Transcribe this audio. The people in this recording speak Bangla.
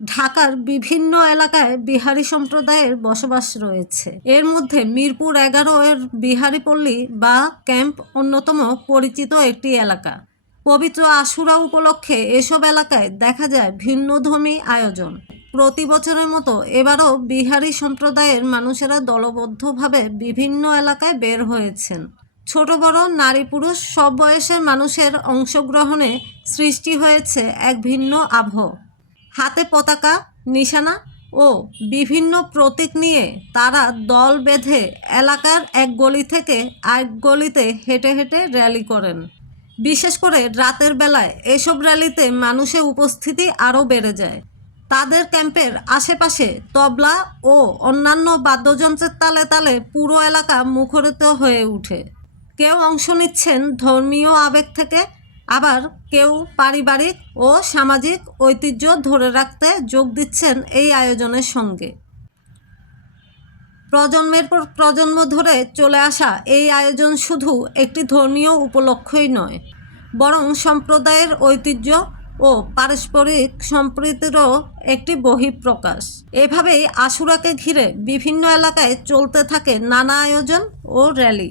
ঢাকার বিভিন্ন এলাকায় বিহারি সম্প্রদায়ের বসবাস রয়েছে। এর মধ্যে মিরপুর 11-এর বিহারি পল্লী বা ক্যাম্প অন্যতম পরিচিত একটি এলাকা। পবিত্র আশুরা উপলক্ষে এসব এলাকায় দেখা যায় ভিন্নধর্মী আয়োজন। প্রতি বছরের মতো এবারও বিহারি সম্প্রদায়ের মানুষেরা দলবদ্ধভাবে বিভিন্ন এলাকায় বের হয়েছেন। ছোট বড় নারী পুরুষ সব বয়সের মানুষের অংশগ্রহণে সৃষ্টি হয়েছে এক ভিন্ন আবহ। হাতে পতাকা, নিশানা ও বিভিন্ন প্রতীক নিয়ে তারা দল বেঁধে এলাকার এক গলি থেকে আরেক গলিতে হেঁটে হেঁটে র্যালি করেন। বিশেষ করে রাতের বেলায় এসব র্যালিতে মানুষের উপস্থিতি আরও বেড়ে যায়। তাদের ক্যাম্পের আশেপাশে তবলা ও অন্যান্য বাদ্যযন্ত্রের তালে তালে পুরো এলাকা মুখরিত হয়ে ওঠে। কেউ অংশ নিচ্ছেন ধর্মীয় আবেগ থেকে, আবার কেউ পারিবারিক ও সামাজিক ঐতিহ্য ধরে রাখতে যোগ দিচ্ছেন এই আয়োজনের সঙ্গে। প্রজন্মের পর প্রজন্ম ধরে চলে আসা এই আয়োজন শুধু একটি ধর্মীয় উপলক্ষই নয়, বরং সম্প্রদায়ের ঐতিহ্য ও পারস্পরিক সম্প্রীতিরও একটি বহিঃপ্রকাশ। এভাবেই আশুরাকে ঘিরে বিভিন্ন এলাকায় চলতে থাকে নানা আয়োজন ও র্যালি।